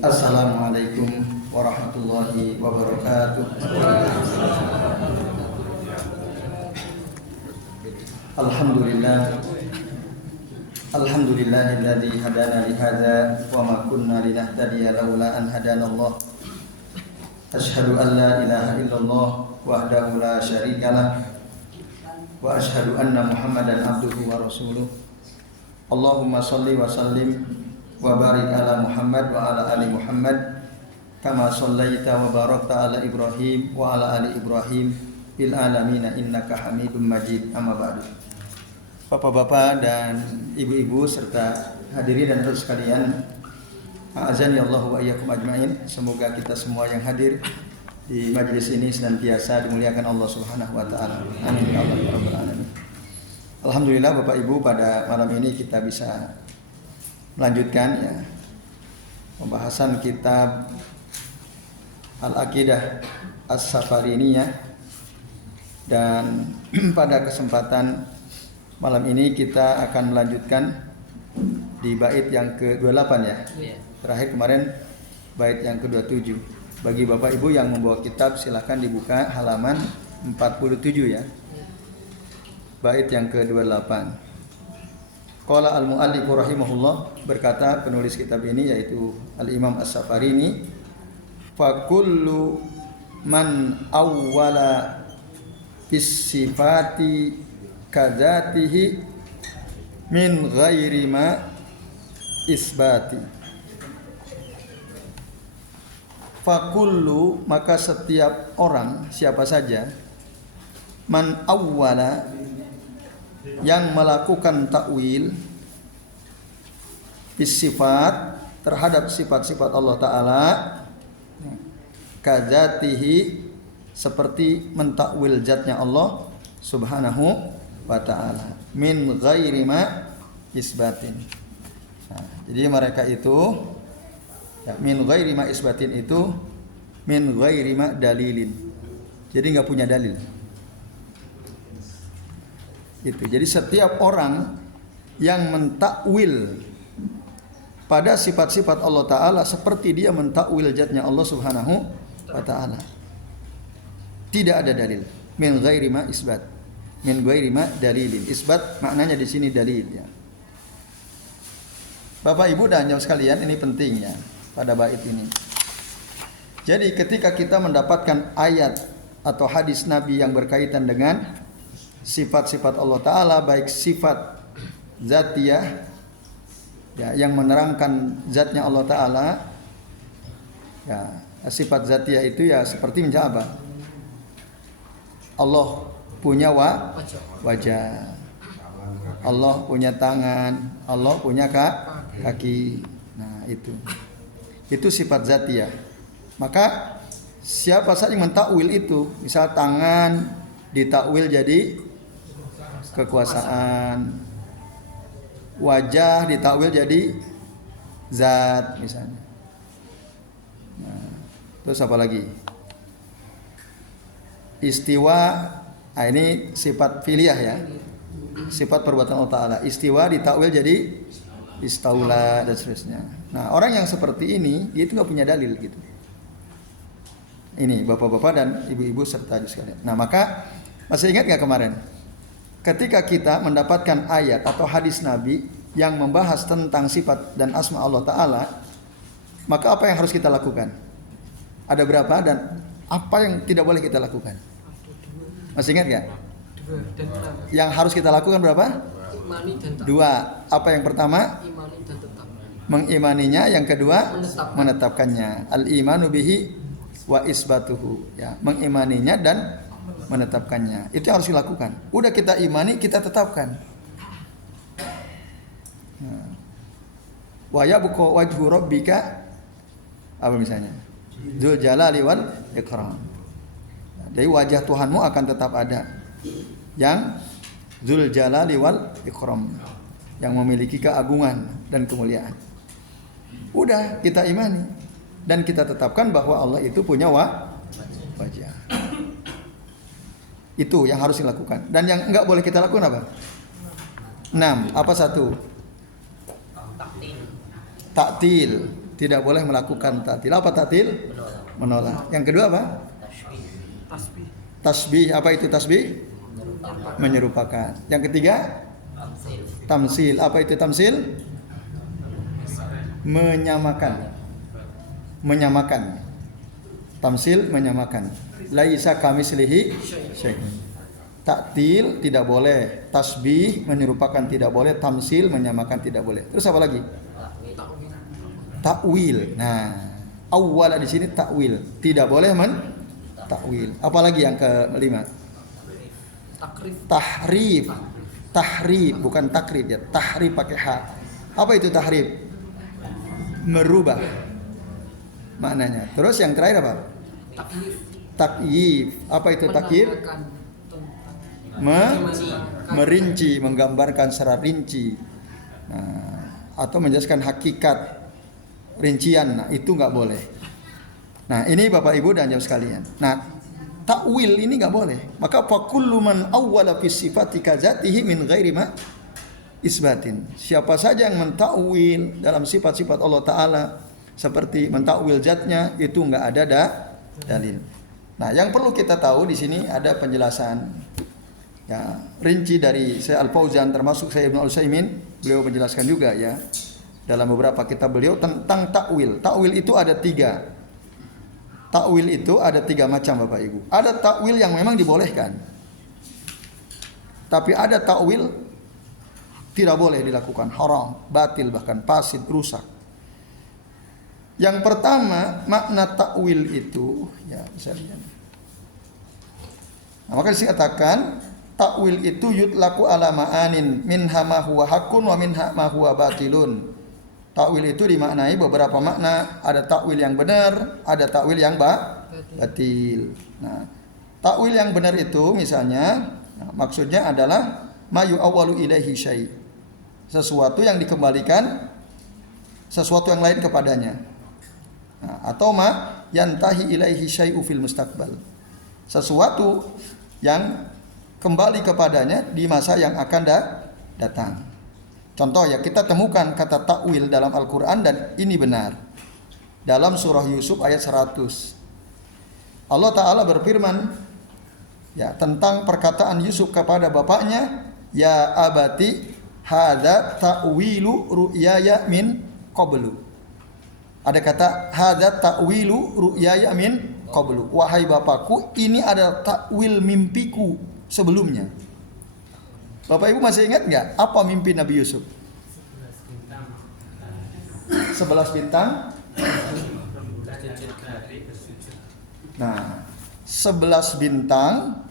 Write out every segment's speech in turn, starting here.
Assalamualaikum warahmatullahi wabarakatuh. Alhamdulillahilladzi hadana li hadza wa ma kunna linahtadiya laula an hadanallah. Asyhadu an la ilaha illallah wahdahu la syarikalah wa asyhadu anna Muhammadan abduhu wa rasuluh. Allahumma shalli wa sallim wa barik ala Muhammad wa ala ali Muhammad kama shallaita wa barakta ala Ibrahim wa ala ali Ibrahim fil alamin innaka Hamidum Majid. Amma ba'du. Bapak-bapak dan ibu-ibu serta hadirin dan terus sekalian, a'azani Allah wa iyyakum ajmain. Semoga kita semua yang hadir di majelis ini senantiasa dimuliakan Allah Subhanahu wa taala. Amin ya Allah ya rabbal alamin. Alhamdulillah Bapak Ibu, pada malam ini kita bisa melanjutkan ya pembahasan kitab Al-Aqidah As-Safariniyah, dan pada kesempatan malam ini kita akan melanjutkan di bait yang ke-28 ya. Terakhir kemarin bait yang ke-27. Bagi Bapak Ibu yang membawa kitab silakan dibuka halaman 47 ya. Bait yang ke-28. Qala al-mu'allif rahimahullah, berkata penulis kitab ini yaitu Al-Imam As-Safarini, fa kullu man awwala bis sifati kadzatihi min ghairi ma isbati. Fa kullu, maka setiap orang, siapa saja, man awwala, yang melakukan takwil sifat terhadap sifat-sifat Allah Ta'ala, kadzatihi, seperti mentakwil zatnya Allah Subhanahu wa Ta'ala, min ghairi ma isbatin. Nah, jadi mereka itu ya, min ghairi ma isbatin itu min ghairi ma dalilin, jadi nggak punya dalil. Itu. Jadi setiap orang yang mentakwil pada sifat-sifat Allah Ta'ala seperti dia mentakwil zatnya Allah Subhanahu wa Ta'ala, tidak ada dalil. Min ghairi ma isbat, min ghairi ma dalilin. Isbat maknanya di sini dalil ya. Bapak Ibu dan jamaah sekalian, ini penting ya pada bait ini. Jadi ketika kita mendapatkan ayat atau hadis Nabi yang berkaitan dengan sifat-sifat Allah Ta'ala, baik sifat zatiyah ya, yang menerangkan zatnya Allah Ta'ala ya, sifat zatiyah itu ya seperti misalnya apa? Allah punya wajah, Allah punya tangan, Allah punya kaki. Nah itu sifat zatiyah. Maka siapa saja yang mentakwil itu, misal tangan ditakwil jadi kekuasaan, wajah ditakwil jadi zat misalnya. Nah, terus apa lagi? Istiwa, nah ini sifat filiyah ya, sifat perbuatan Allah Ta'ala. Istiwa ditakwil jadi istaula dan seterusnya. Nah, orang yang seperti ini dia itu nggak punya dalil gitu. Ini bapak-bapak dan ibu-ibu serta sekalian. Nah, maka masih ingat nggak kemarin? Ketika kita mendapatkan ayat atau hadis Nabi yang membahas tentang sifat dan asma Allah Ta'ala, maka apa yang harus kita lakukan? Ada berapa dan apa yang tidak boleh kita lakukan? Masih ingat nggak? Yang harus kita lakukan berapa? Dua. Apa yang pertama? Mengimaninya. Yang kedua? Menetapkannya. Al-imanu bihi wa isbatuhu. Ya, mengimaninya dan menetapkannya. Itu yang harus dilakukan. Udah kita imani, kita tetapkan. Wa yabqa wajhu rabbika, apa misalnya? Dzul jalali wal ikram. Jadi wajah Tuhanmu akan tetap ada, yang Dzul jalali wal ikram, yang memiliki keagungan dan kemuliaan. Udah kita imani. dan kita tetapkan bahwa Allah itu punya wajah. Itu yang harus dilakukan. Dan yang enggak boleh kita lakukan apa? 6. Apa satu? Taktil. Tidak boleh melakukan taktil. Apa taktil? Menolak. Yang kedua apa? Tasbih. Apa itu tasbih? Menyerupakan. Yang ketiga? Tamsil. Apa itu tamsil? Menyamakan. Tamsil menyamakan. Laisa kamislihi syai'un. Taktil tidak boleh, tasbih menyerupakan tidak boleh, tamsil menyamakan tidak boleh. Terus apa lagi? Takwil. Nah, awal di sini takwil. Tidak boleh takwil. Apalagi yang kelima? Tahrif bukan takrif ya. Tahrif pakai ha. Apa itu tahrif? Merubah maknanya. Terus yang terakhir apa? Takyif. Apa itu takyif? Merinci, menggambarkan secara rinci. Nah, atau menjelaskan hakikat rincian. Nah, itu nggak boleh. Nah, ini Bapak Ibu dan jamaah sekalian. Nah, takwil ini nggak boleh. Maka fakullu man awwala fi sifati kadzatihi min ghairi ma isbatin. Siapa saja yang mentakwil dalam sifat-sifat Allah Ta'ala seperti mentakwil zatnya, itu nggak ada dalil. Nah, yang perlu kita tahu di sini ada penjelasan ya, rinci dari Syekh Al-Fauzan, termasuk Syekh Ibnu Utsaimin. Beliau menjelaskan juga ya dalam beberapa kitab beliau tentang takwil. Takwil itu ada 3. Takwil itu ada 3 macam Bapak Ibu. Ada takwil yang memang dibolehkan. Tapi ada takwil tidak boleh dilakukan, haram, batil, bahkan fasid, rusak. Yang pertama, makna takwil itu ya bisa lihat. Nah, maka dikatakan takwil itu yutlaku ala ma'anin minha ma huwa haqqun wa minha ma huwa batilun. Takwil itu dimaknai beberapa makna, ada takwil yang benar, ada takwil yang batil. Nah, takwil yang benar itu misalnya maksudnya adalah mayu awalu ilaihi syai'. Sesuatu yang dikembalikan sesuatu yang lain kepadanya. Nah, atau ma yantahi ilaihi syai'u fil mustaqbal. Sesuatu yang kembali kepadanya di masa yang akan datang. Contoh ya, kita temukan kata takwil dalam Al-Quran dan ini benar. Dalam surah Yusuf ayat 100. Allah Ta'ala berfirman ya, tentang perkataan Yusuf kepada bapaknya, ya abati hadza ta'wilu ru'yaya min qablu. Ada kata hadza ta'wilu ru'yaya min qablu. Wahai bapakku, ini adalah takwil mimpiku sebelumnya. Bapak Ibu masih ingat nggak apa mimpi Nabi Yusuf? 11 bintang. Nah, 11 bintang,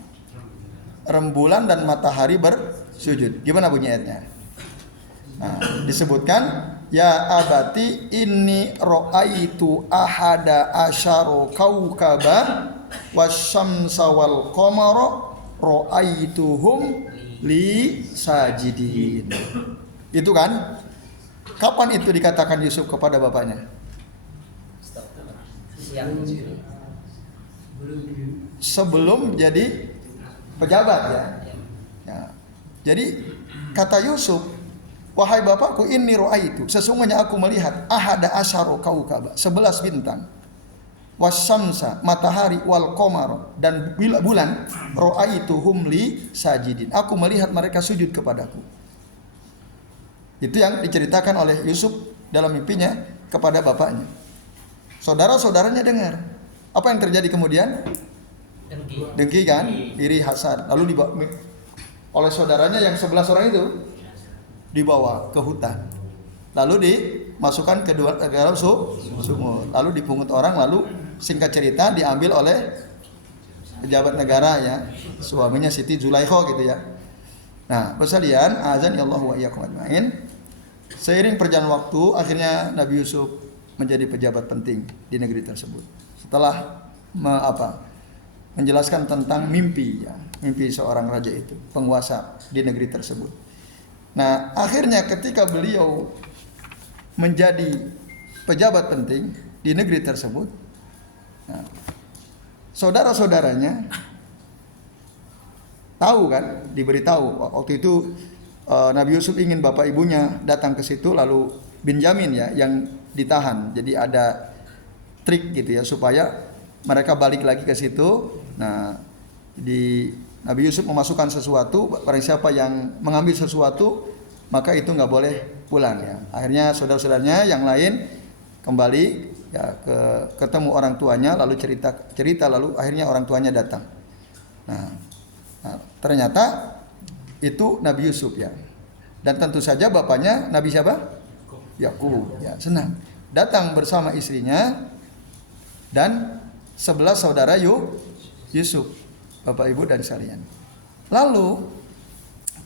rembulan dan matahari bersujud. Gimana bunyi ayatnya? Nah, disebutkan ya abati inni ra'aitu ahada asyara kaukaba wasyamsa wal qamara ra'aituhum li sajidin. Itu kan? Kapan itu dikatakan Yusuf kepada bapaknya? Sebelum jadi pejabat ya. Ya. Jadi kata Yusuf, wahai bapakku, inni ra'aitu, sesungguhnya aku melihat ahada asyara kaukaba, 11 bintang. Wasyamsa, matahari, wal qamar, dan bulan, ra'aituhum li sajidin. Aku melihat mereka sujud kepadaku. Itu yang diceritakan oleh Yusuf dalam mimpinya kepada bapaknya. Saudara-saudaranya dengar. Apa yang terjadi kemudian? Dengki kan? Iri, hasad. Lalu dibawa oleh saudaranya yang 11 orang itu dibawa ke hutan. Lalu dimasukkan ke dalam sumur. Lalu dipungut orang, lalu singkat cerita diambil oleh pejabat negara ya, suaminya Siti Zulaikha gitu ya. Nah, persalian azan ya Allah wa iyyakum ajmain. Seiring perjalanan waktu, akhirnya Nabi Yusuf menjadi pejabat penting di negeri tersebut. Setelah menjelaskan tentang mimpi ya, mimpi seorang raja itu, penguasa di negeri tersebut. Nah, akhirnya ketika beliau menjadi pejabat penting, di negeri tersebut. Nah, saudara-saudaranya tahu kan, diberitahu waktu itu Nabi Yusuf ingin bapak ibunya datang ke situ, lalu Binyamin ya yang ditahan. Jadi ada trik gitu ya supaya mereka balik lagi ke situ. Nah, Nabi Yusuf memasukkan sesuatu, barang siapa yang mengambil sesuatu maka itu nggak boleh pulang ya. Akhirnya saudara-saudaranya yang lain kembali ya ketemu orang tuanya, lalu cerita lalu akhirnya orang tuanya datang. Nah, ternyata itu Nabi Yusuf ya. Dan tentu saja bapaknya Nabi siapa? Yakub. Ya, senang. Datang bersama istrinya dan 11 saudara Yusuf, Bapak Ibu dan sekalian. Lalu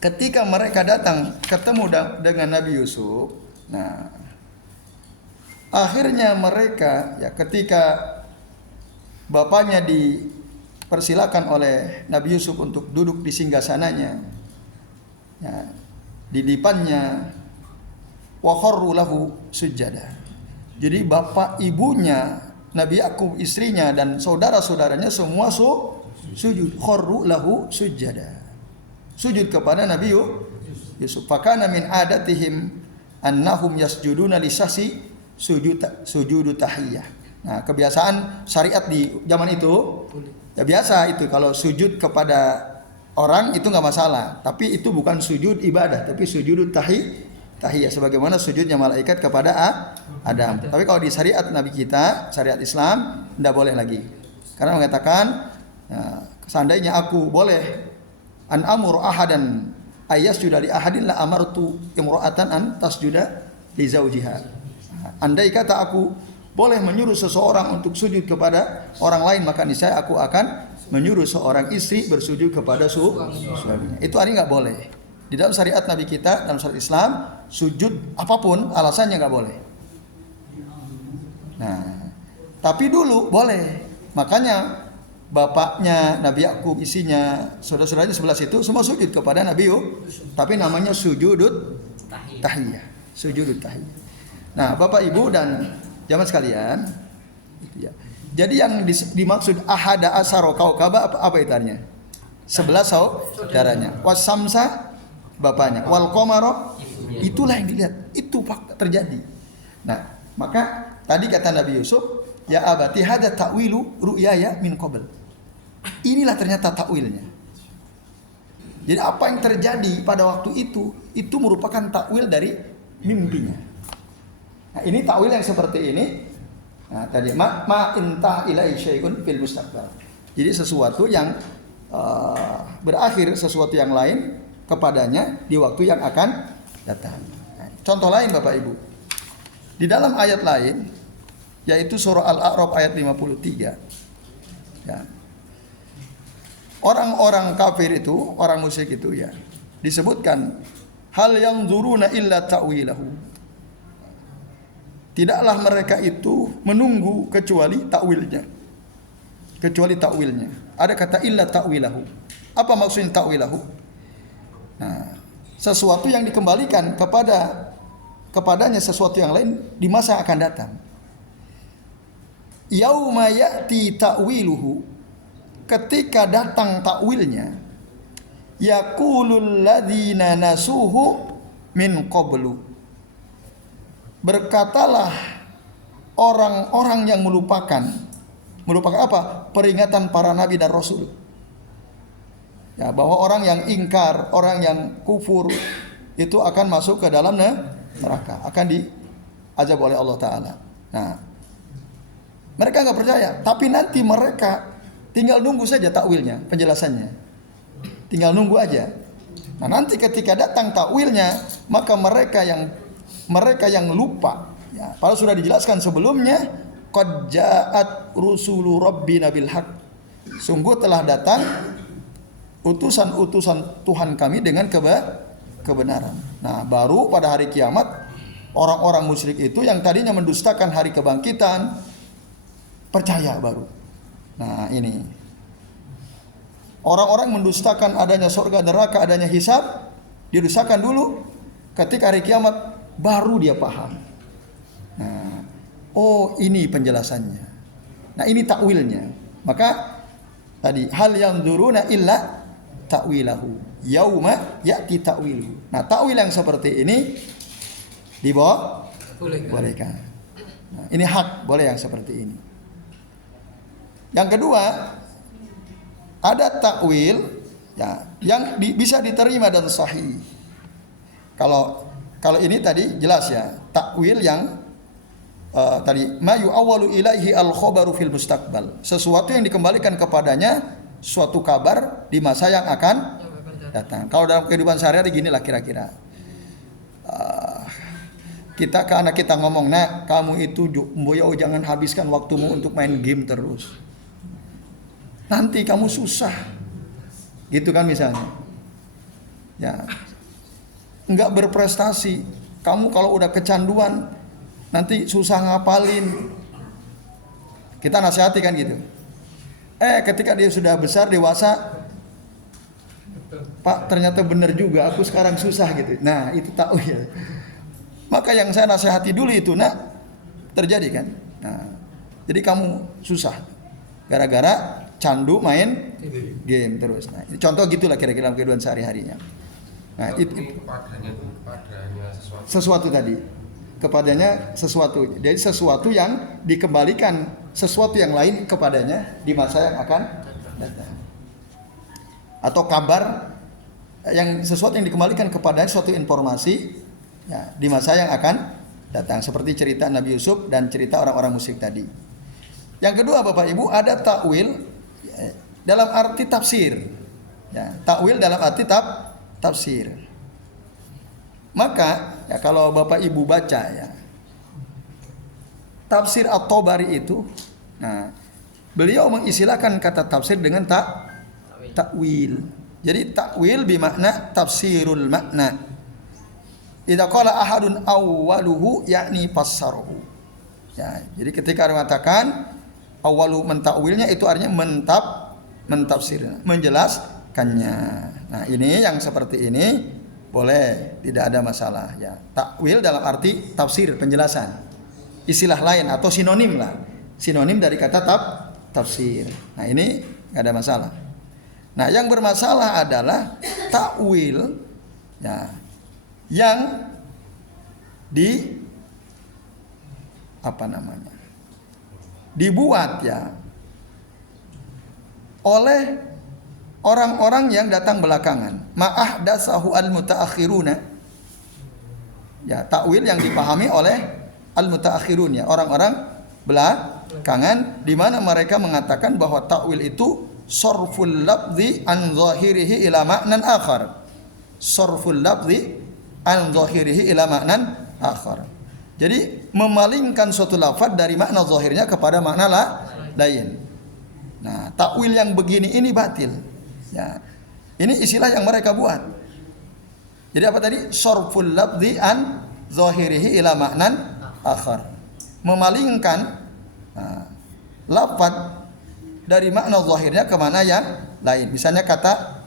ketika mereka datang ketemu dengan Nabi Yusuf, nah akhirnya mereka ya ketika bapaknya dipersilakan oleh Nabi Yusuf untuk duduk di singgasananya, ya, di depannya, wa kharru lahu sujada. Jadi bapak ibunya Nabi Yakub, istrinya dan saudara-saudaranya semua sujud, kharru lahu sujada. Sujud kepada Nabi Yusuf. Fakana min adatihim annahum yasjuduna lisasi sujudu tahiyyah. Nah, kebiasaan syariat di zaman itu ya biasa itu kalau sujud kepada orang itu nggak masalah, tapi itu bukan sujud ibadah, tapi sujud tahiyyah sebagaimana sujudnya malaikat kepada Adam. Tapi kalau di syariat Nabi kita, syariat Islam tidak boleh lagi. Karena mengatakan ya, seandainya aku boleh an amur ahadan ayyasjuda li ahadin la amartu imra'atan an tasjuda li zaujiha. Andai kata aku boleh menyuruh seseorang untuk sujud kepada orang lain, maka niscaya aku akan menyuruh seorang istri bersujud kepada suaminya. Itu artinya nggak boleh. Di dalam syariat Nabi kita, dalam syariat Islam, sujud apapun alasannya nggak boleh. Nah, tapi dulu boleh. Makanya bapaknya Nabi Yakub, isinya, saudara-saudaranya 11 itu semua sujud kepada Nabi Yusuf. Tapi namanya sujudut tahiyyah. Sujudut tahiyyah. Nah, Bapak Ibu dan jamaah sekalian, itu ya. Jadi yang dimaksud ahada asaro kaukaba apa itu artinya? 11 saudaranya. Wasamsa bapaknya. Wal qamara itulah yang dilihat. Itu fakta terjadi. Nah, maka tadi kata Nabi Yusuf, ya abati hada ta'wilu ru'yaya min qabl. Inilah ternyata takwilnya. Jadi apa yang terjadi pada waktu itu merupakan takwil dari mimpinya. Nah, ini takwil yang seperti ini. Nah, tadi ma intah ilai syai'un fil mustaqbal. Jadi sesuatu yang berakhir sesuatu yang lain kepadanya di waktu yang akan datang. Nah, contoh lain Bapak Ibu. Di dalam ayat lain yaitu surah Al-A'raf ayat 53. Ya. Orang-orang kafir itu, orang musyrik itu ya, disebutkan hal yang zuruna illa ta'wilahu. Tidaklah mereka itu menunggu kecuali takwilnya. Kecuali takwilnya. Ada kata illa ta'wilahu. Apa maksudnya ta'wilahu? Nah, sesuatu yang dikembalikan kepadanya sesuatu yang lain di masa akan datang. Yauma ya'ti ta'wiluhu, ketika datang takwilnya, yaqulul ladzina nasuhu min qablu, berkatalah orang-orang yang melupakan apa? Peringatan para nabi dan rasul. Ya, bahwa orang yang ingkar, orang yang kufur itu akan masuk ke dalam neraka, akan diazab oleh Allah Ta'ala. Nah, mereka nggak percaya, tapi nanti mereka tinggal nunggu saja takwilnya, penjelasannya. Tinggal nunggu aja. Nah, nanti ketika datang takwilnya, maka mereka yang lupa, ya, padahal sudah dijelaskan sebelumnya, qad ja'at rusulu rabbina bil haqq. Sungguh telah datang utusan-utusan Tuhan kami dengan kebenaran. Nah, baru pada hari kiamat orang-orang musyrik itu yang tadinya mendustakan hari kebangkitan percaya baru. Nah, ini orang-orang mendustakan adanya surga neraka, adanya hisab, didustakan dulu. Ketika hari kiamat baru dia paham. Nah, Oh, ini penjelasannya. Nah, ini takwilnya. Maka tadi hal yang duruna illa takwilahu. Yauma ya'ti takwilu. Nah, takwil yang seperti ini bolehkan. Nah, ini hak, boleh yang seperti ini. Yang kedua, ada takwil ya yang bisa diterima dan sahih. Kalau ini tadi jelas ya, takwil yang tadi ma yu'awwalu ilaihi al-khabaru fil mustaqbal. Sesuatu yang dikembalikan kepadanya suatu kabar di masa yang akan datang. Kalau dalam kehidupan sehari-hari ginilah kira-kira. Kita ke anak kita ngomong, "Nah, kamu itu mboyo jangan habiskan waktumu untuk main game terus. Nanti kamu susah." Gitu kan misalnya. Ya. Enggak berprestasi. Kamu kalau udah kecanduan nanti susah ngapalin. Kita nasihati kan gitu. Ketika dia sudah besar dewasa, Pak ternyata benar juga, aku sekarang susah gitu. Nah, itu takwil. Maka yang saya nasihati dulu itu terjadi kan. Nah, jadi kamu susah gara-gara candu main game terus. Nah, ini contoh gitulah kira-kira dalam kehidupan sehari-harinya. Nah, itu kepadanya sesuatu tadi. Kepadanya sesuatu. Jadi sesuatu yang dikembalikan sesuatu yang lain kepadanya di masa yang akan datang. Atau kabar yang sesuatu yang dikembalikan kepadanya suatu informasi ya, di masa yang akan datang, seperti cerita Nabi Yusuf dan cerita orang-orang musyrik tadi. Yang kedua, Bapak Ibu, ada takwil dalam arti tafsir. Ya, takwil dalam arti tafsir. Maka ya kalau Bapak Ibu baca ya tafsir At-Tabari itu, nah beliau mengistilahkan kata tafsir dengan takwil. Jadi takwil bermakna tafsirul makna. Idza qala ahadun awwaluhu yakni fassaruhu. Ya, jadi ketika ada mengatakan awalu mentakwilnya itu artinya mentafsirnya, menjelaskannya. Nah, ini yang seperti ini boleh, tidak ada masalah ya. Takwil dalam arti tafsir, penjelasan. Istilah lain atau sinonim lah. Sinonim dari kata tafsir. Nah, ini enggak ada masalah. Nah, yang bermasalah adalah takwil ya yang dibuat ya oleh orang-orang yang datang belakangan. Ma'ahdatsahu al-mutaakhiruna. Ya, takwil yang dipahami oleh al-mutaakhirun ya, orang-orang belakangan, di mana mereka mengatakan bahwa takwil itu sarful lafzi an zahirihi ila ma'nan akhar. Sarful lafzi an zahirihi ila ma'nan akhar. Jadi memalingkan suatu lafaz dari makna zahirnya kepada makna lain. Nah, takwil yang begini ini batil. Ya. Ini istilah yang mereka buat. Jadi apa tadi? Sarful lafzi an zahirihi ila ma'nan akhar. Memalingkan lafaz dari makna zahirnya ke makna yang lain. Misalnya kata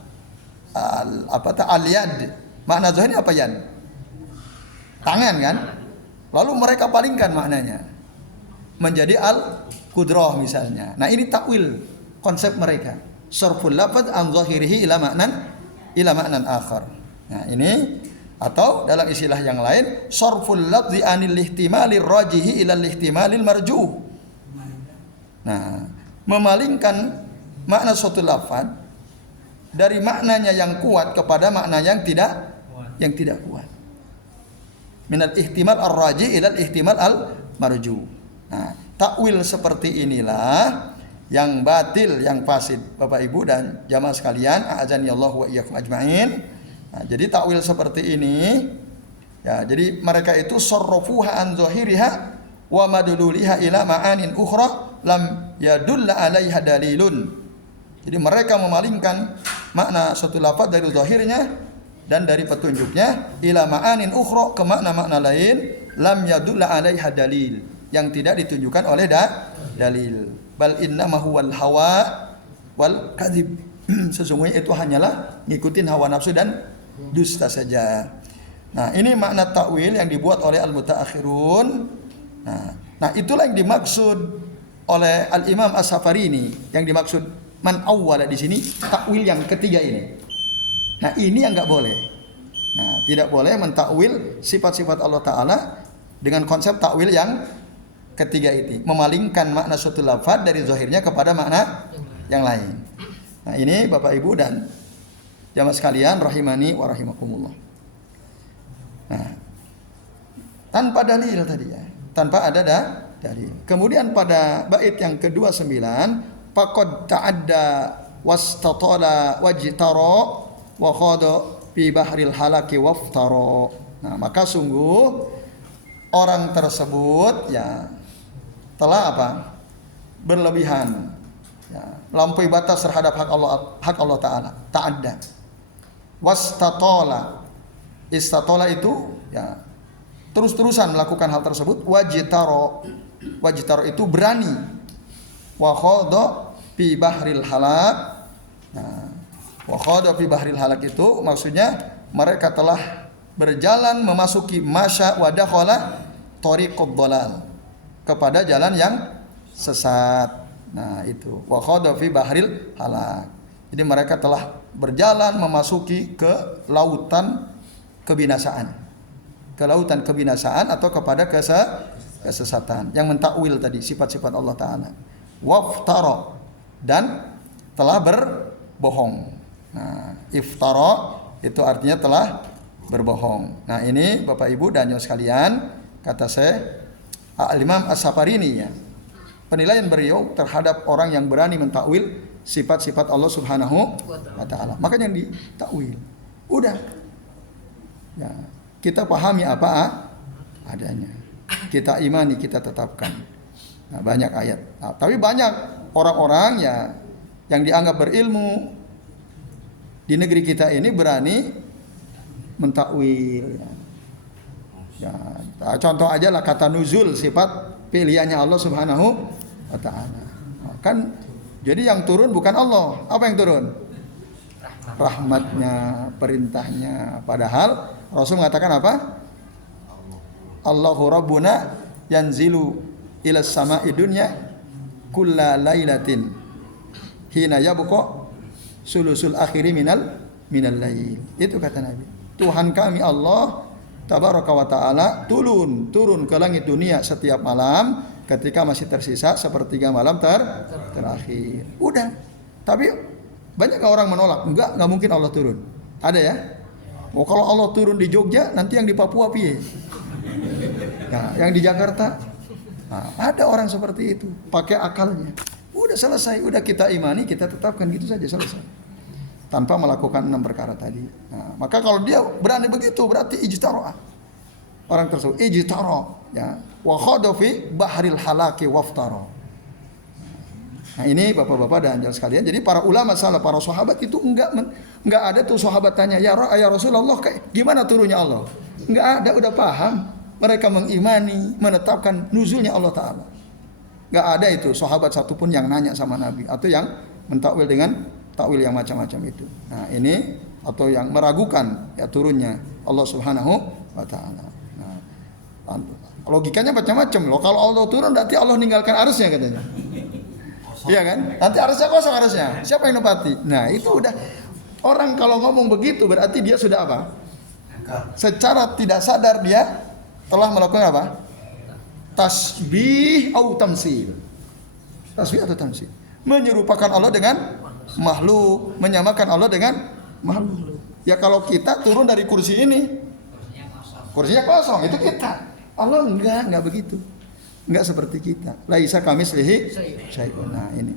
al-yad. Makna zahirnya apa yan? Tangan kan? Lalu mereka palingkan maknanya menjadi al-qudrah misalnya. Nah, ini takwil konsep mereka. Sarful lafaz an zahirihi ila ma'nan akhar. Nah, ini atau dalam istilah yang lain sarful lafzi anil ihtimalir rajihi ila ihtimalil marjuh. Nah, memalingkan makna suatu lafaz dari maknanya yang kuat kepada makna yang tidak kuat. Minal ihtimal ar-raji ilal ihtimal al-marju. Nah, takwil seperti inilah yang batil, yang fasid, Bapak Ibu dan jamaah sekalian, a'azani Allah wa iyyakum ajmain. Nah, jadi takwil seperti ini ya, jadi mereka itu sarrafuha an zahiriha wa madluliha ila ma'anin ukhra lam yadulla 'alaiha dalilun. Jadi mereka memalingkan makna suatu lafaz dari zahirnya dan dari petunjuknya ila ma'anin ukhra ke makna-makna lain lam yadulla 'alaiha dalil, yang tidak ditunjukkan oleh dalil. Bal innama huwal hawa wal kadzib. Sesungguhnya itu hanyalah ngikutin hawa nafsu dan dusta saja. Nah, ini makna takwil yang dibuat oleh al-mutaakhirun. Nah, Nah, itulah yang dimaksud oleh Al-Imam As-Safarini. Yang dimaksud man awwala di sini takwil yang ketiga ini. Nah, ini yang enggak boleh. Nah, tidak boleh mentakwil sifat-sifat Allah Ta'ala dengan konsep takwil yang ketiga itu, memalingkan makna suatu lafaz dari zahirnya kepada makna yang lain. Nah, ini Bapak Ibu dan jamaah sekalian rahimani wa rahimakumullah. Nah, tanpa dalil tadi ya, tanpa ada dalil. Kemudian pada bait yang ke-29, faqad ta'adda wastatala wajtara wa khada fi bahril halaki waftara. Nah, maka sungguh orang tersebut ya telah apa? Berlebihan. Ya, melampaui batas terhadap hak Allah Ta'ala. Ta'adda. Wastatola. Istatola itu ya terus-terusan melakukan hal tersebut. Wajitaro. Wajitaro itu berani. Wa khodo fi bahril halak. Nah, wa khodo fi bahril halak itu maksudnya mereka telah berjalan memasuki masya wa dakhala thariqud dhalal, kepada jalan yang sesat. Nah, itu wa khada fi bahril halak. Jadi mereka telah berjalan memasuki ke lautan kebinasaan. Ke lautan kebinasaan atau kepada kesesatan. Yang mentakwil tadi sifat-sifat Allah Ta'ala. Waftara, dan telah berbohong. Nah, iftara itu artinya telah berbohong. Nah, ini Bapak Ibu dan Nyonya sekalian, kata saya Al-Imam As-Safarini ya, penilaian beliau terhadap orang yang berani mentakwil sifat-sifat Allah Subhanahu wa Ta'ala. Makanya yang ditakwil. Udah. Ya, kita pahami apa adanya. Kita imani, kita tetapkan. Nah, banyak ayat. Nah, tapi banyak orang-orang ya yang dianggap berilmu di negeri kita ini berani mentakwil. Ya, contoh aja lah kata nuzul, sifat pilihannya Allah Subhanahu wa Ta'ala. Kan jadi yang turun bukan Allah. Apa yang turun? Rahmatnya, perintahnya. Padahal Rasul mengatakan apa? Allahu Rabbuna yanzilu ila sama'i dunya kulla lailatin hina yabqa sulusul akhiri minal lail. Itu kata Nabi. Tuhan kami Allah Tabaraka wa Ta'ala turun ke langit dunia setiap malam ketika masih tersisa sepertiga malam terakhir. Udah. Tapi banyak orang menolak. Enggak mungkin Allah turun. Ada ya? Oh, kalau Allah turun di Jogja, nanti yang di Papua piye? Nah, yang di Jakarta. Nah, ada orang seperti itu, pakai akalnya. Udah selesai, udah kita imani, kita tetapkan gitu saja, selesai. Tanpa melakukan 6 perkara tadi. Nah, maka kalau dia berani begitu berarti ijtara. Orang tersebut ijtara ya. Wa khada fi bahril halaki waftara. Nah, ini Bapak-bapak dan jamaah sekalian. Jadi para ulama salah, para sahabat itu enggak ada tuh sahabat tanya, ya Rasulullah kayak gimana turunnya Allah? Enggak ada, udah paham. Mereka mengimani, menetapkan nuzulnya Allah Ta'ala. Enggak ada itu sahabat satupun yang nanya sama Nabi atau yang mentakwil dengan takwil yang macam-macam itu. Nah, ini atau yang meragukan ya turunnya Allah Subhanahu wa Ta'ala. Nah, logikanya macam-macam loh. Kalau Allah turun berarti Allah ninggalkan arusnya katanya. Iya kan? Nanti arusnya kosong arusnya. Siapa yang nempati? Nah, itu udah orang kalau ngomong begitu berarti dia sudah apa? Secara tidak sadar dia telah melakukan apa? Tasbih atau tamsil. Tasbih atau tamsil. Menyerupakan Allah dengan makhluk, menyamakan Allah dengan makhluk. Ya kalau kita turun dari kursi ini, kursinya kosong, itu kita. Allah enggak begitu. Enggak seperti kita. Laisa kamislihi syai'un. Nah, ini.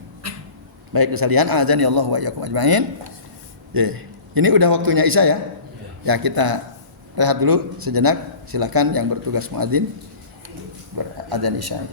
Baik sekalian, azan ya Allah wa iyyakum ajmain. Ini udah waktunya Isya ya. Ya, kita rehat dulu sejenak. Silakan yang bertugas muadzin beradzan Isya.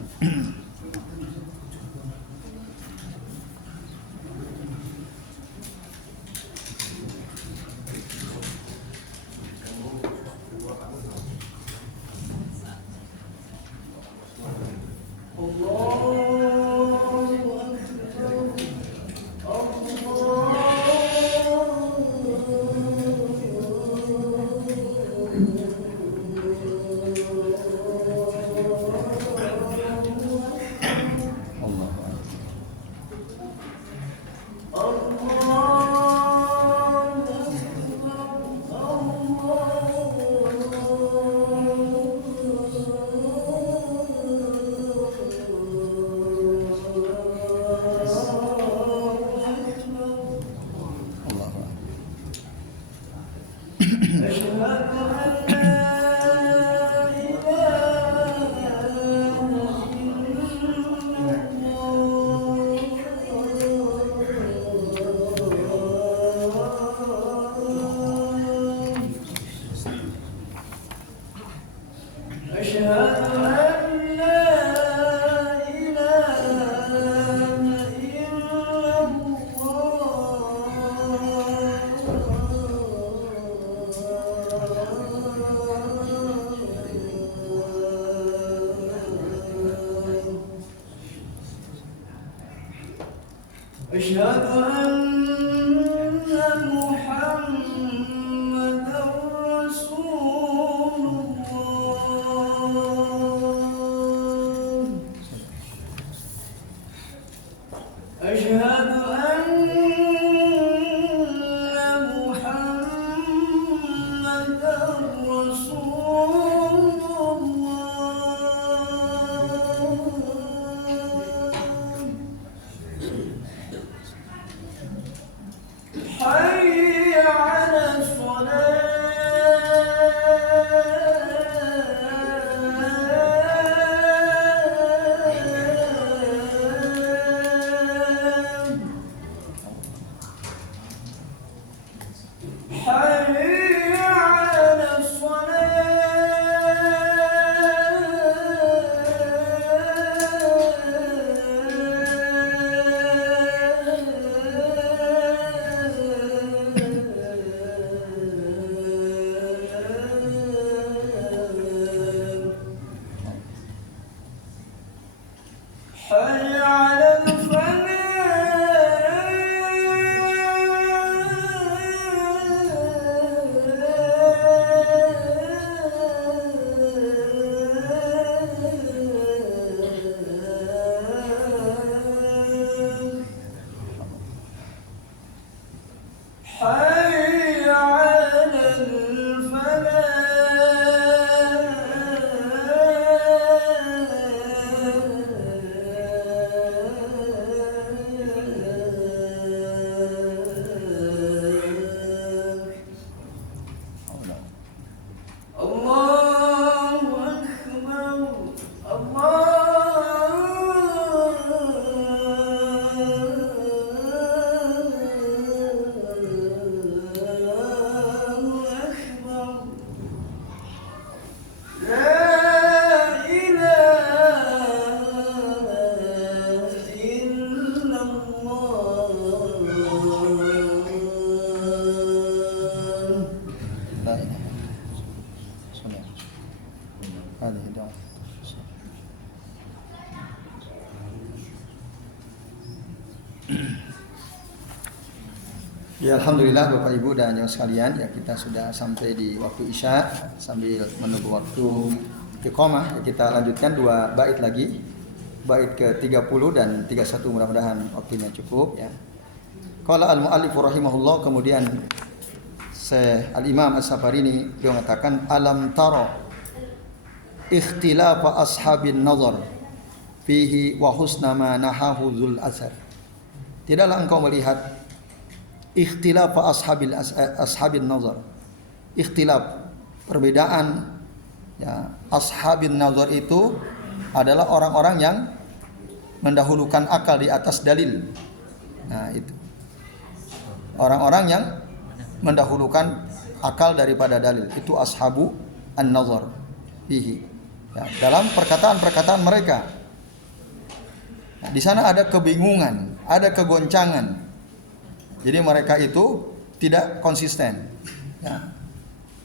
Asyhadu anna Muhammadar Rasulullah. Asyhadu anna Muhammadar Rasulullah. حي على الصلاة حي على الصلاة حي على الفلاح حي على الفلاح الله أكبر الله أكبر لا إله إلا الله لا إله صلى هذه دعاء. Ya, alhamdulillah Bapak Ibu dan jemaah sekalian, ya kita sudah sampai di waktu Isya. Sambil menunggu waktu iqamah, ya kita lanjutkan 2 bait lagi. Bait ke-30 dan 31, mudah-mudahan waktunya cukup ya. Qala al-muallif rahimahullah, kemudian Syekh Al-Imam As-Safarini beliau mengatakan, alam tara ikhtilaf ashabin nazar fihi wa husna ma nahahu dzul asar. Tidaklah engkau melihat ikhtilaf ashabin nazar. Ikhtilaf, perbedaan ya, ashabin nazar itu adalah orang-orang yang mendahulukan akal di atas dalil. Nah, itu. Orang-orang yang mendahulukan akal daripada dalil, itu ashabu an-nazar fihi. Ya, dalam perkataan-perkataan mereka. Nah, di sana ada kebingungan, ada kegoncangan. Jadi mereka itu tidak konsisten. Ya.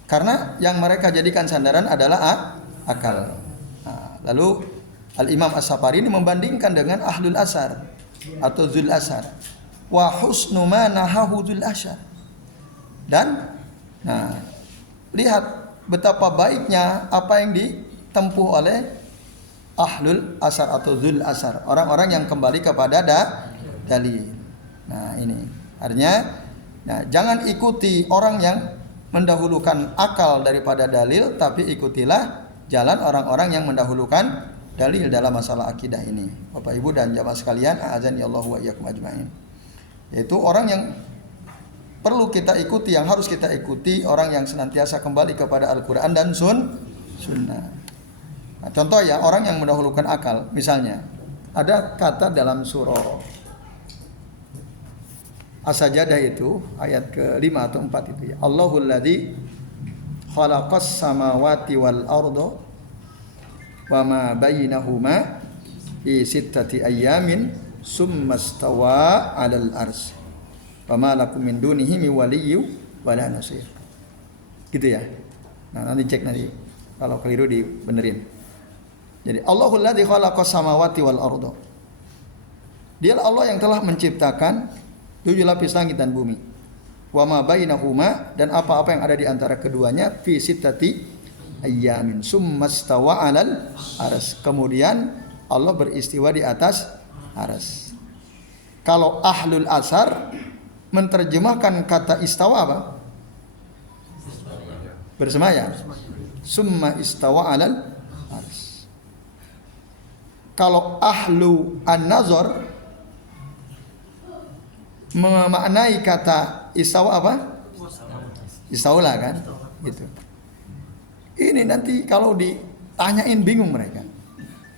Karena yang mereka jadikan sandaran adalah akal. Nah, lalu Al-Imam As-Safarini membandingkan dengan ahlul asar atau zul asar. Wa husnu ma nahahu zul asar. Dan nah, lihat betapa baiknya apa yang ditempuh oleh ahlul asar atau zul asar, orang-orang yang kembali kepada dalil. Nah, ini artinya, nah, jangan ikuti orang yang mendahulukan akal daripada dalil, tapi ikutilah jalan orang-orang yang mendahulukan dalil dalam masalah akidah ini. Bapak Ibu dan jamaah sekalian, a'azani Allah wa iyyakum ajmain. Yaitu orang yang perlu kita ikuti, yang harus kita ikuti, orang yang senantiasa kembali kepada Al-Qur'an dan sunnah. Nah, contoh ya, orang yang mendahulukan akal, misalnya ada kata dalam surah As-Sajdah itu ayat ke-5 atau 4 itu ya. Allahul ladzi khalaqas samawati wal arda wa ma bainahuma fi sittati ayyamin summa stawa 'alal arsy. Wa ma lakum min dunihi min waliyyin wa la nasir. Gitu ya. Nah, nanti cek nanti kalau keliru dibenerin. Jadi Allahul ladzi khalaqas samawati wal arda. Dialah Allah yang telah menciptakan 7 lapis langit dan bumi. Wa ma bainahuma, dan apa-apa yang ada di antara keduanya, fi sittati ayyamin summastawa 'alal arsy. Kemudian Allah beristiwa di atas arsy. Kalau ahlul asar menerjemahkan kata istawa apa? Bersemayam. Summa istawa 'alal arsy. Kalau ahlu an-nazar memaknai kata istawa apa? Istaulah kan? Gitu. Ini nanti kalau ditanyain bingung mereka.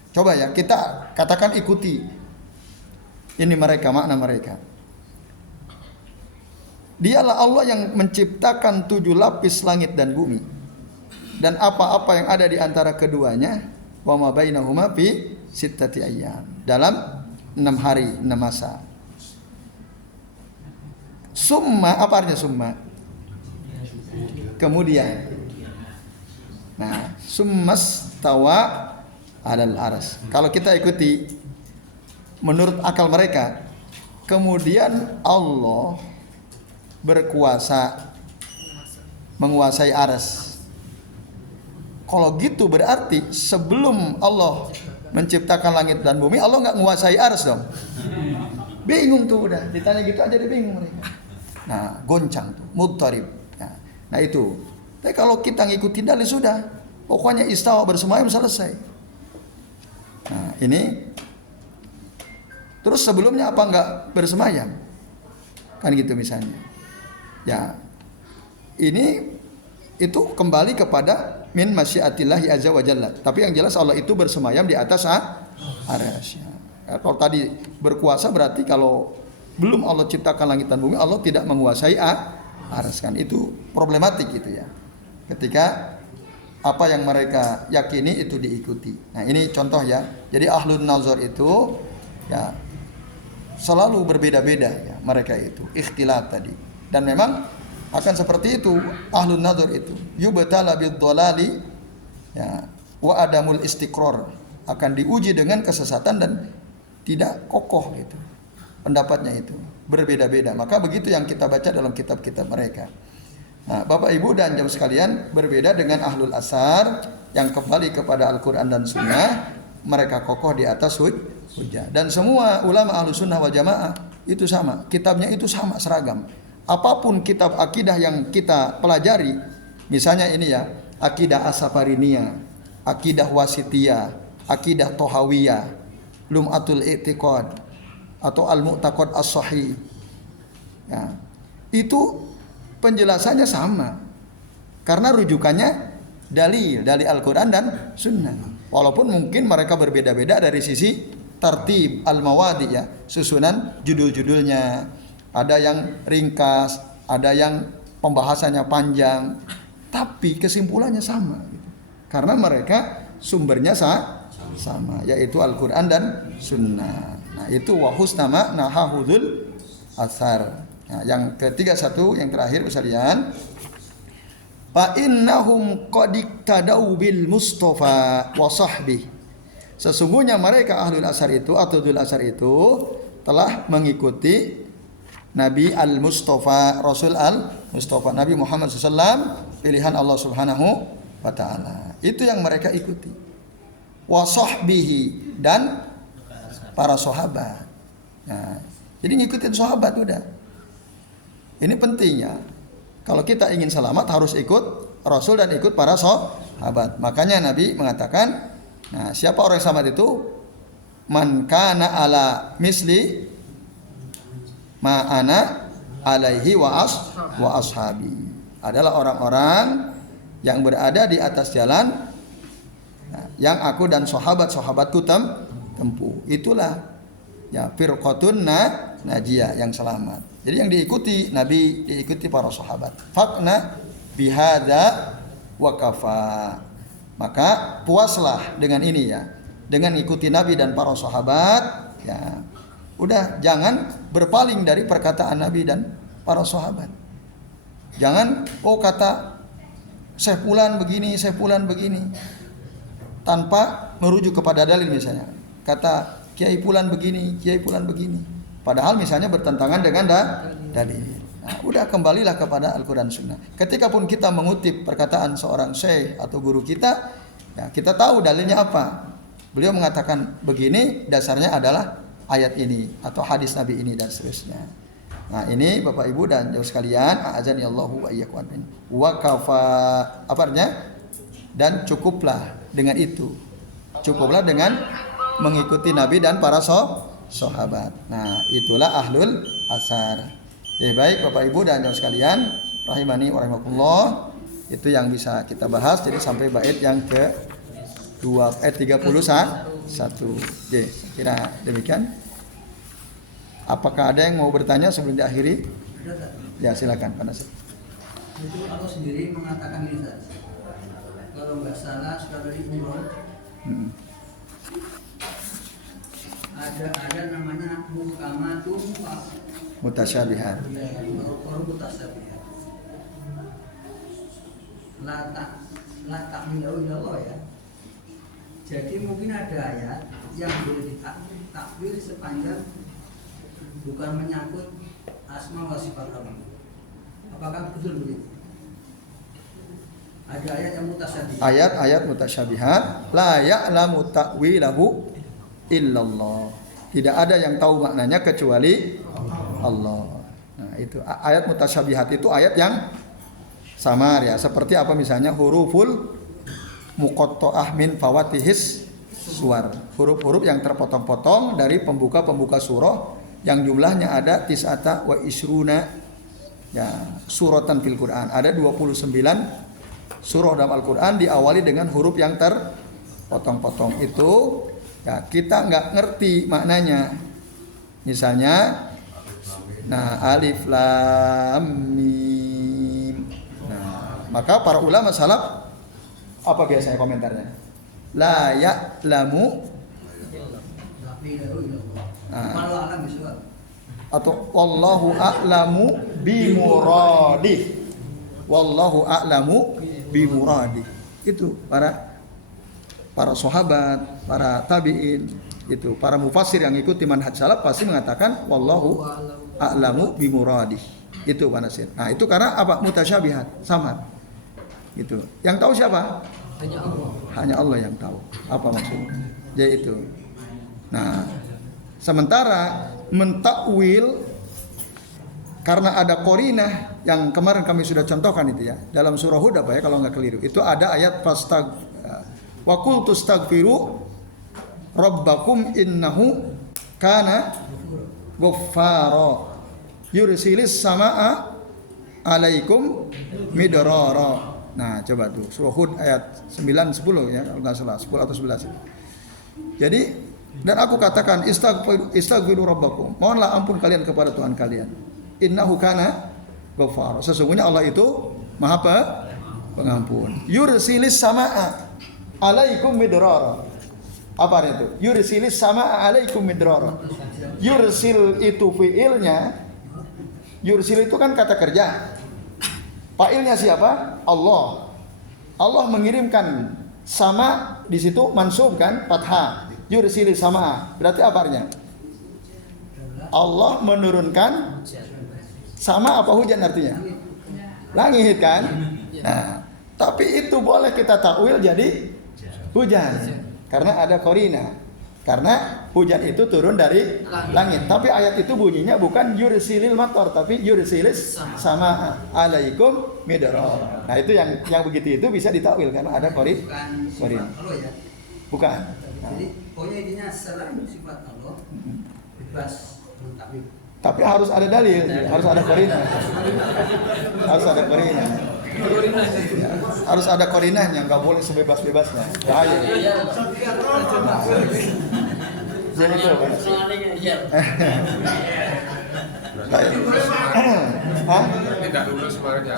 Coba ya kita katakan ikuti. Ini mereka, makna mereka. Dialah Allah yang menciptakan 7 lapis langit dan bumi. Dan apa-apa yang ada di antara keduanya, wa ma bainahuma fi sittati ayyam. Dalam 6 hari, 6 masa. Summa, apa artinya summa? Kemudian. Nah, summastawa 'alal arsy. Kalau kita ikuti menurut akal mereka, kemudian Allah berkuasa menguasai arsy. Kalau gitu berarti sebelum Allah menciptakan langit dan bumi, Allah nggak menguasai arsy dong. Bingung tuh udah, ditanya gitu aja dia bingung mereka. Nah, goncang tuh, mudtarib. Nah itu. Tapi kalau kita ngikutin dalil sudah, pokoknya istawa bersemayam selesai. Nah ini. Terus sebelumnya apa enggak bersemayam? Kan gitu misalnya. Ya, ini itu kembali kepada min masyiatillahi azza wa jalla. Tapi yang jelas Allah itu bersemayam di atas arsy. Kalau tadi berkuasa berarti kalau belum Allah ciptakan langit dan bumi, Allah tidak menguasai arsy, kan itu problematik gitu ya. Ketika apa yang mereka yakini itu diikuti. Nah ini contoh ya. Jadi ahlun nazar itu ya selalu berbeda-beda ya mereka itu, ikhtilaf tadi. Dan memang akan seperti itu ahlun nazar itu. Yubtala bid-dhalali ya wa adamul istiqrar, akan diuji dengan kesesatan dan tidak kokoh gitu. Pendapatnya itu berbeda-beda. Maka begitu yang kita baca dalam kitab-kitab mereka. Nah, Bapak Ibu dan jamaah sekalian, berbeda dengan ahlul asar yang kembali kepada Al-Quran dan Sunnah. Mereka kokoh di atas hujjah. Dan semua ulama ahlus sunnah wal jamaah itu sama. Kitabnya itu sama, seragam. Apapun kitab akidah yang kita pelajari, misalnya ini ya, akidah As-Safariniyah, akidah Wasitiyah, akidah Tohawiyah, Lum'atul I'tiqad, atau Al-Mu'taqad As-Sahih. Ya. Itu penjelasannya sama. Karena rujukannya dalil Al-Quran dan Sunnah. Walaupun mungkin mereka berbeda-beda dari sisi tartib al-mawadi ya, susunan judul-judulnya. Ada yang ringkas, ada yang pembahasannya panjang, tapi kesimpulannya sama. Karena mereka sumbernya sama, yaitu Al-Quran dan Sunnah. Nah itu wahus nama nahahudul asar. Nah, yang ketiga satu, yang terakhir sekalian, fa innahum qad iktadau bil mustafa wa sahbihi. Sesungguhnya mereka ahlul asar itu atau dul asar itu telah mengikuti Nabi al-Mustafa, Rasul al-Mustafa, Nabi Muhammad SAW, pilihan Allah Subhanahu wa ta'ala. Itu yang mereka ikuti. Wa sahbihi, dan para sahabat. Nah, jadi ngikutin sahabat udah. Ini pentingnya. Kalau kita ingin selamat harus ikut Rasul dan ikut para sahabat. Makanya Nabi mengatakan, nah, siapa orang yang selamat itu? Man kana ala misli ma ana alaihi wa ashabi. Adalah orang-orang yang berada di atas jalan yang aku dan sahabat-sahabatku tempuh. Itulah ya firqatun najiyah, yang selamat. Jadi yang diikuti Nabi, diikuti para sahabat. Faqna bihadza wa kafa. Maka puaslah dengan ini ya, dengan ikuti Nabi dan para sahabat ya. Udah, jangan berpaling dari perkataan Nabi dan para sahabat. Jangan kata Syekh Fulan begini, Syekh Fulan begini, tanpa merujuk kepada dalil misalnya. Kata Kiai Fulan begini, Kiai Fulan begini. Padahal misalnya bertentangan dengan dalil. Nah, udah kembalilah kepada Al-Quran Sunnah. Ketika pun kita mengutip perkataan seorang syekh atau guru kita, ya kita tahu dalilnya apa. Beliau mengatakan begini, dasarnya adalah ayat ini atau hadis Nabi ini dan seterusnya. Nah ini Bapak Ibu dan jauh sekalian, a'azani Allahu wa iyyakum amin. Wa kafa apa artinya? Dan cukuplah dengan itu. Cukuplah dengan mengikuti Nabi dan para sahabat. Nah itulah ahlul asar. Ya baik Bapak Ibu dan jauh sekalian, rahimani wa rahimakumullah. Itu yang bisa kita bahas. Jadi sampai bait yang ke 31. Oke, kira demikian. Apakah ada yang mau bertanya sebelum diakhiri? Ya silakan Pak Nasir. Itu Allah sendiri mengatakan ini, kalau nggak salah sudah dari umroh ada namanya muhkamatun Mutasyabihat. mutasyabihat. Latak mindahu Allah ya. Jadi mungkin ada ayat yang boleh ditakwil sepanjang bukan menyangkut asma wa sifat Allah. Apakah betul begitu? Ada ayat yang mutasyabihat. Ayat-ayat mutasyabihat la ya'lamu ta'wilahu illallah. Tidak ada yang tahu maknanya kecuali Allah. Nah, itu ayat mutasyabihat itu ayat yang samar ya, seperti apa misalnya huruful muqatta'ah min fawatihis suwar. Huruf-huruf yang terpotong-potong dari pembuka-pembuka surah yang jumlahnya ada tis'ata wa isruna ya, suratan fil Quran. Ada 29 surah dalam Al-Quran diawali dengan huruf yang terpotong-potong. Itu ya kita nggak ngerti maknanya. Misalnya nah alif lam mim. Nah, maka para ulama salaf apa biasanya komentarnya? La ya'lamu atau wallahu a'lamu bimuradih. Wallahu a'lamu bimuradih. Itu para sahabat, para tabi'in, itu para mufassir yang ikuti manhaj salaf pasti mengatakan wallahu a'lamu bimuradih. Itu Pak Nasir. Nah, itu karena apa? Mutasyabihat, samar. Gitu. Yang tahu siapa? Hanya Allah. Hanya Allah yang tahu. Apa maksudnya? Jadi itu. Nah, sementara mentakwil karena ada qarinah yang kemarin kami sudah contohkan itu ya. Dalam surah Hud apa ya kalau nggak keliru. Itu ada ayat wa qul tastaghfiru rabbakum innahu kana ghaffara yursilis samaa alaikum midrara. Nah, coba tuh surah Hud ayat 9 10 ya kalau enggak salah 10 atau 11. Jadi dan aku katakan istaghfiru rabbakum. Mohonlah ampun kalian kepada Tuhan kalian. Innahu kana ghaffara. Sesungguhnya Allah itu Maha Pengampun. Yursilis samaa alaikum midrara. Apa itu? Yursilis samaa alaikum midrara. Yursil itu fiilnya. Yursil itu kan kata kerja. Fa'ilnya siapa? Allah. Allah mengirimkan sama di situ mansub kan fathah. Yursilis sama. Berarti apa artinya? Allah menurunkan sama apa hujan artinya? Langit kan? Nah, tapi itu boleh kita takwil jadi hujan. Karena ada qarinah. Karena hujan itu turun dari langit. Tapi ayat itu bunyinya bukan yursilil matar, tapi yursilis sama alaikum midrara. Nah itu yang begitu itu bisa ditakwil karena ada qarinah. Bukan. Jadi pokoknya intinya selain sifat Allah bebas mentakwil. Tapi harus ada dalil, harus ada qarinah. Harus ada qarinah. Ya, harus ada qarinahnya, nggak boleh sebebas-bebasnya. Bahaya. Jadi itu. Hah? Tidak lulus kemarin ya.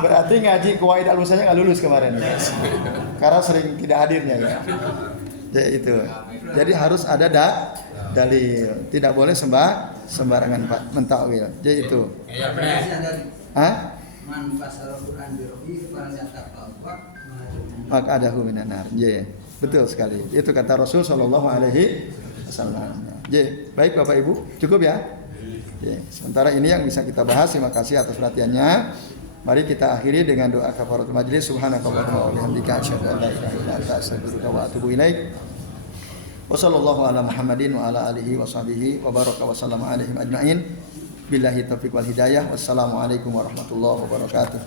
Berarti ngaji Qawaid al-Musanya nggak lulus kemarin ya. Karena sering tidak hadirnya ya. Ya itu. Jadi harus ada dalil. Tidak boleh sembarangan mentakwil. Jadi itu. Iya benar. Hah? Man fasara Quran bi rabi fa la taqwa Mak adahu minan nar. Ya. Betul sekali. Itu kata Rasul sallallahu alaihi wasallam. Baik Bapak Ibu, cukup ya? Sementara ini yang bisa kita bahas. Terima kasih atas perhatiannya. Mari kita akhiri dengan doa kafaratul majelis. Subhanakallahumma wa bihamdika asyhadu an la ilaha illa anta astaghfiruka wa atubu ilaik. Wa sallallahu ala Muhammadin wa ala alihi wa sahbihi wa baraka wa sallama alaihim ajma'in. Billahi taufiq wal hidayah. Wassalamualaikum warahmatullahi wabarakatuh.